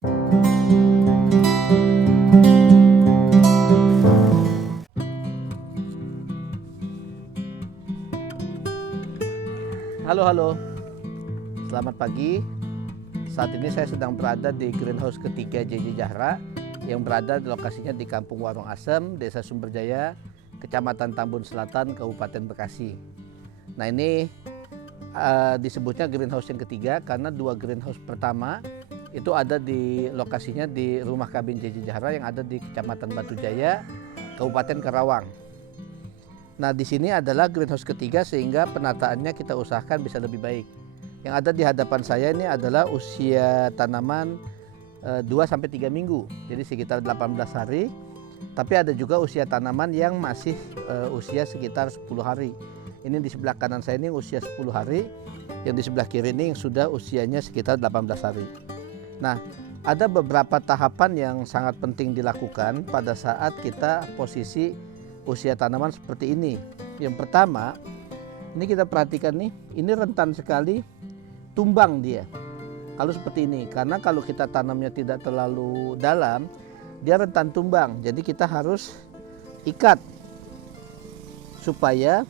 Halo, halo. Selamat pagi. Saat ini saya sedang berada di greenhouse ketiga JJ Zahra yang berada di lokasinya di Kampung Warung Asem, Desa Sumberjaya, Kecamatan Tambun Selatan, Kabupaten Bekasi. Nah, ini disebutnya greenhouse yang ketiga karena dua greenhouse pertama itu ada di lokasinya di rumah kabin JJ Zahra yang ada di Kecamatan Batu Jaya, Kabupaten Karawang. Nah, di sini adalah greenhouse ketiga sehingga penataannya kita usahakan bisa lebih baik. Yang ada di hadapan saya ini adalah usia tanaman 2-3 minggu, jadi sekitar 18 hari. Tapi ada juga usia tanaman yang masih usia sekitar 10 hari. Ini di sebelah kanan saya ini usia 10 hari, yang di sebelah kiri ini yang sudah usianya sekitar 18 hari. Nah, ada beberapa tahapan yang sangat penting dilakukan pada saat kita posisi usia tanaman seperti ini. Yang pertama, ini kita perhatikan nih, ini rentan sekali tumbang dia. Kalau seperti ini, karena kalau kita tanamnya tidak terlalu dalam, dia rentan tumbang. Jadi kita harus ikat supaya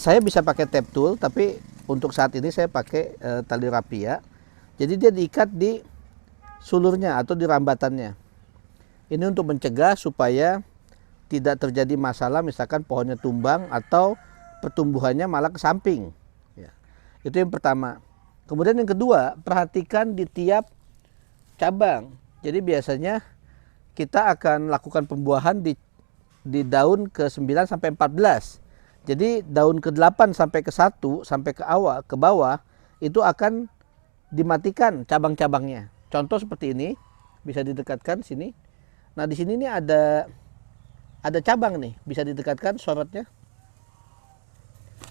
saya bisa pakai tape tool, tapi untuk saat ini saya pakai tali rapia. Jadi dia diikat di sulurnya atau di rambatannya. Ini untuk mencegah supaya tidak terjadi masalah misalkan pohonnya tumbang atau pertumbuhannya malah ke samping. Ya, itu yang pertama. Kemudian yang kedua, perhatikan di tiap cabang. Jadi biasanya kita akan lakukan pembuahan di daun ke-9 sampai 14. Jadi daun ke-8 sampai ke-1 sampai ke bawah itu akan dimatikan cabang-cabangnya. Contoh seperti ini, bisa didekatkan sini. Nah, di sini nih ada cabang nih, bisa didekatkan sorotnya.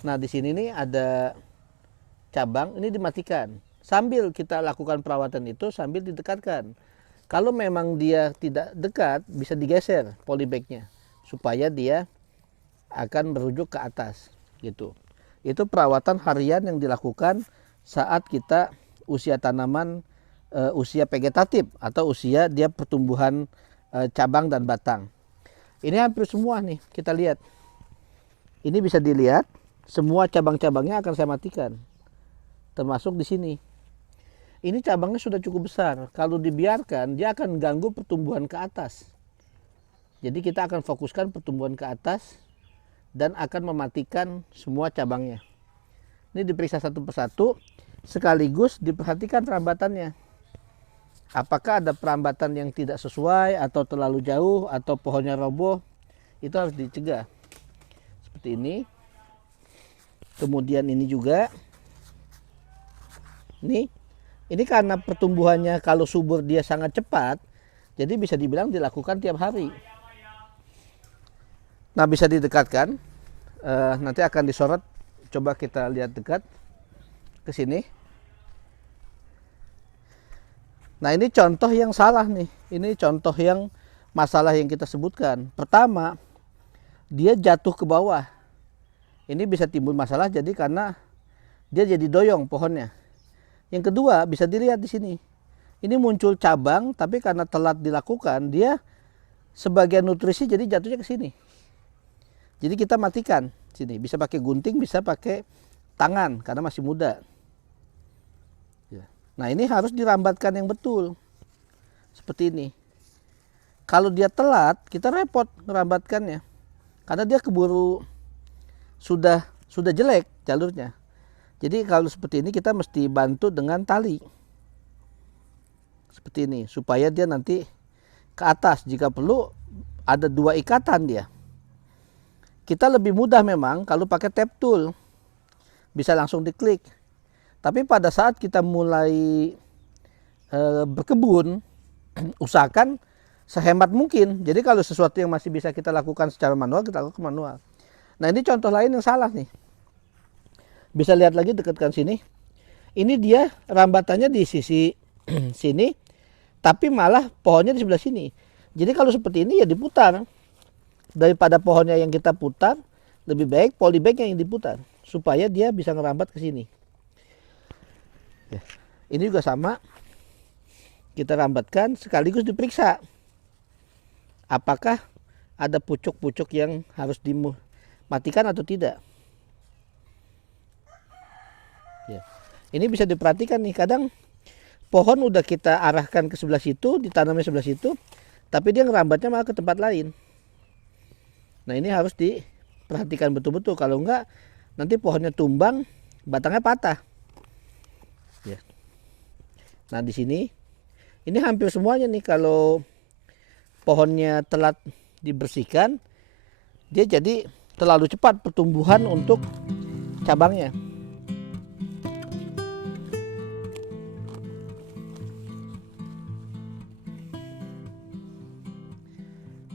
Nah, di sini nih ada cabang, ini dimatikan. Sambil kita lakukan perawatan itu sambil didekatkan. Kalau memang dia tidak dekat, bisa digeser polybagnya supaya dia akan merujuk ke atas gitu. Itu perawatan harian yang dilakukan saat kita usia tanaman usia vegetatif atau usia dia pertumbuhan cabang dan batang. Ini hampir semua nih kita lihat. Ini bisa dilihat semua cabang-cabangnya akan saya matikan. Termasuk di sini. Ini cabangnya sudah cukup besar. Kalau dibiarkan dia akan ganggu pertumbuhan ke atas. Jadi kita akan fokuskan pertumbuhan ke atas dan akan mematikan semua cabangnya. Ini diperiksa satu persatu sekaligus diperhatikan rambatannya. Apakah ada perambatan yang tidak sesuai atau terlalu jauh atau pohonnya roboh, itu harus dicegah. Seperti ini. Kemudian ini juga. Ini karena pertumbuhannya kalau subur dia sangat cepat, jadi bisa dibilang dilakukan tiap hari. Nah, bisa didekatkan. Nanti akan disorot. Coba kita lihat dekat ke sini. Nah, ini contoh yang salah nih. Ini contoh yang masalah yang kita sebutkan. Pertama, dia jatuh ke bawah. Ini bisa timbul masalah jadi karena dia jadi doyong pohonnya. Yang kedua, bisa dilihat di sini. Ini muncul cabang, tapi karena telat dilakukan, dia sebagian nutrisi jadi jatuhnya ke sini. Jadi kita matikan sini. Bisa pakai gunting, bisa pakai tangan karena masih muda. Nah, ini harus dirambatkan yang betul. Seperti ini. Kalau dia telat, kita repot merambatkannya. Karena dia keburu sudah jelek jalurnya. Jadi kalau seperti ini kita mesti bantu dengan tali. Seperti ini. Supaya dia nanti ke atas. Jika perlu ada 2 ikatan dia. Kita lebih mudah memang kalau pakai tape tool. Bisa langsung diklik. Tapi pada saat kita mulai berkebun, usahakan sehemat mungkin. Jadi kalau sesuatu yang masih bisa kita lakukan secara manual, kita lakukan manual. Nah, ini contoh lain yang salah nih. Bisa lihat lagi, dekatkan sini. Ini dia rambatannya di sisi sini, tapi malah pohonnya di sebelah sini. Jadi kalau seperti ini ya diputar. Daripada pohonnya yang kita putar, lebih baik polybag yang diputar supaya dia bisa ngerambat ke sini. Ini juga sama, kita rambatkan sekaligus diperiksa apakah ada pucuk-pucuk yang harus dimatikan atau tidak. Ya. Ini bisa diperhatikan nih, kadang pohon udah kita arahkan ke sebelah situ, ditanamnya sebelah situ, tapi dia ngerambatnya malah ke tempat lain. Nah ini harus diperhatikan betul-betul, kalau enggak nanti pohonnya tumbang, batangnya patah. Ya. Nah di sini, ini hampir semuanya nih, kalau pohonnya telat dibersihkan, dia jadi terlalu cepat pertumbuhan untuk cabangnya.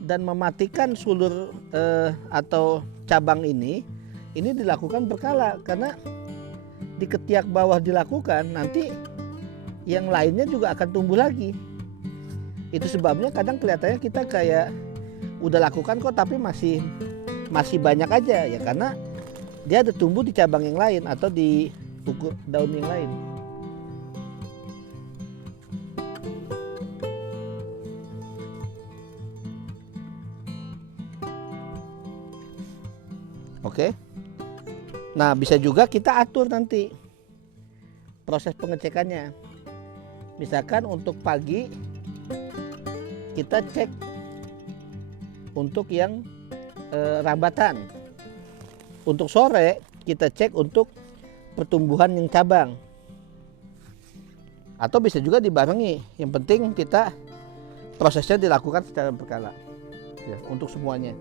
Dan mematikan sulur atau cabang ini dilakukan berkala, karena di ketiak bawah dilakukan, nanti yang lainnya juga akan tumbuh lagi. Itu sebabnya kadang kelihatannya kita kayak udah lakukan kok, tapi masih banyak aja ya, karena dia ada tumbuh di cabang yang lain atau di daun yang lain. Oke. Nah, bisa juga kita atur nanti proses pengecekannya. Misalkan untuk pagi kita cek untuk yang rambatan. Untuk sore kita cek untuk pertumbuhan yang cabang. Atau bisa juga dibarengi. Yang penting kita prosesnya dilakukan secara berkala. Ya, untuk semuanya.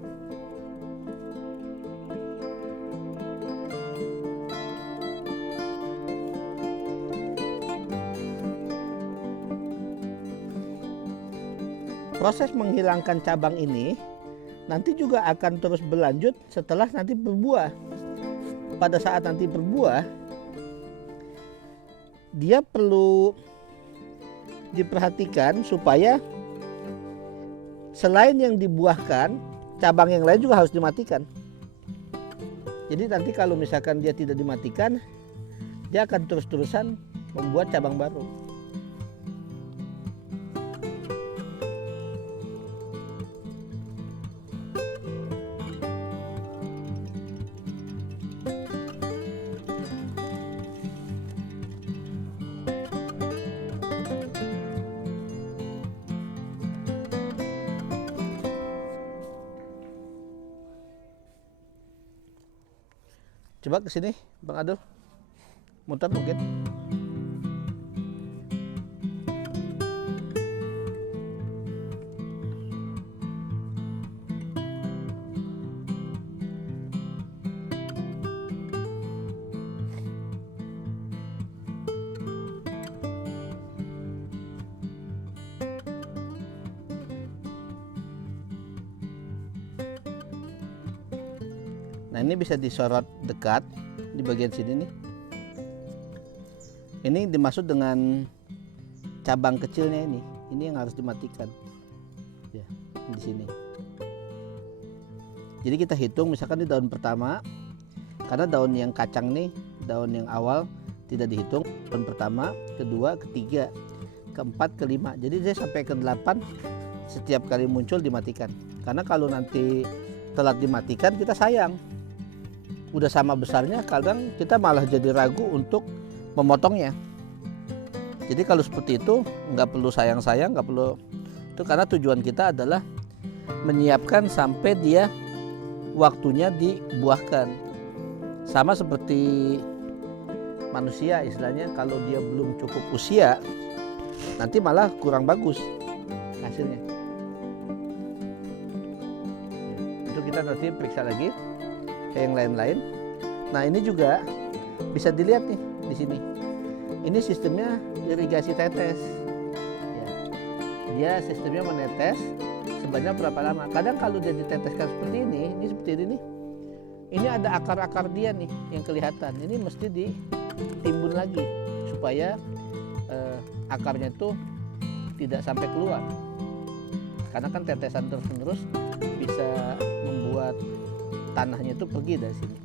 Proses menghilangkan cabang ini nanti juga akan terus berlanjut setelah nanti berbuah. Pada saat nanti berbuah, dia perlu diperhatikan supaya selain yang dibuahkan, cabang yang lain juga harus dimatikan. Jadi nanti kalau misalkan dia tidak dimatikan, dia akan terus-terusan membuat cabang baru. Coba ke sini, Bang Adul. Muter mungkin. Nah ini bisa disorot dekat di bagian sini nih. Ini dimaksud dengan cabang kecilnya ini yang harus dimatikan. Ya, di sini. Jadi kita hitung misalkan di daun pertama, karena daun yang kacang nih, daun yang awal tidak dihitung. Daun pertama, kedua, ketiga, keempat, kelima. Jadi dia sampai ke 8 setiap kali muncul dimatikan. Karena kalau nanti telat dimatikan kita sayang. Udah sama besarnya, kadang kita malah jadi ragu untuk memotongnya. Jadi kalau seperti itu nggak perlu sayang-sayang, nggak perlu itu, karena tujuan kita adalah menyiapkan sampai dia waktunya dibuahkan. Sama seperti manusia istilahnya, kalau dia belum cukup usia nanti malah kurang bagus hasilnya. Itu kita nanti periksa lagi yang lain-lain. Nah ini juga bisa dilihat nih di sini. Ini sistemnya irigasi tetes. Ya. Dia sistemnya menetes sebanyak berapa lama. Kadang kalau dia diteteskan seperti ini seperti ini. Ini ada akar-akar dia nih yang kelihatan. Ini mesti ditimbun lagi supaya akarnya tuh tidak sampai keluar. Karena kan tetesan terus-menerus bisa membuat tanahnya itu pergi dari sini.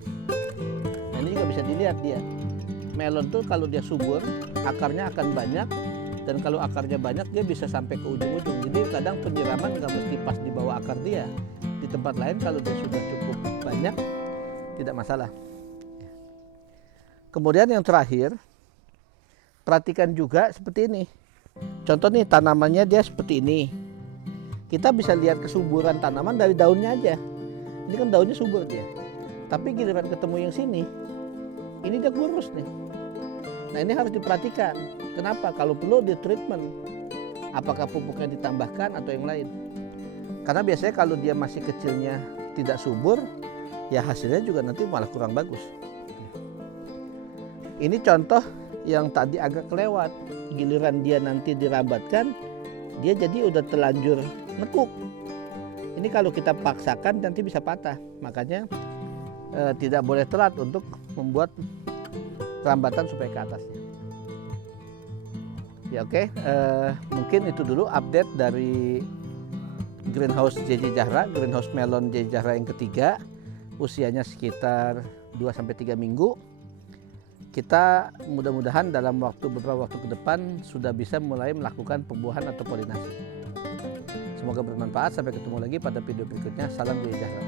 Nah ini juga bisa dilihat dia melon tuh kalau dia subur, akarnya akan banyak, dan kalau akarnya banyak dia bisa sampai ke ujung-ujung. Jadi kadang penyiraman nggak mesti pas di bawah akar dia. Di tempat lain kalau dia sudah cukup banyak, tidak masalah. Kemudian yang terakhir, perhatikan juga seperti ini. Contoh nih, tanamannya dia seperti ini. Kita bisa lihat kesuburan tanaman dari daunnya aja. Ini kan daunnya subur dia. Tapi giliran ketemu yang sini, ini dia kurus nih. Nah ini harus diperhatikan. Kenapa? Kalau perlu di treatment. Apakah pupuknya ditambahkan atau yang lain? Karena biasanya kalau dia masih kecilnya tidak subur, ya hasilnya juga nanti malah kurang bagus. Ini contoh yang tadi agak kelewat. Giliran dia nanti dirambatkan, dia jadi udah terlanjur nekuk. Ini kalau kita paksakan nanti bisa patah. Makanya tidak boleh telat untuk membuat rambatan supaya ke atasnya. Ya oke, mungkin itu dulu update dari greenhouse JJ Zahra, greenhouse melon JJ Zahra yang ketiga. Usianya sekitar 2-3 minggu. Kita mudah-mudahan dalam beberapa waktu ke depan sudah bisa mulai melakukan pembuahan atau polinasi. Semoga bermanfaat. Sampai ketemu lagi pada video berikutnya. Salam JJ Zahra.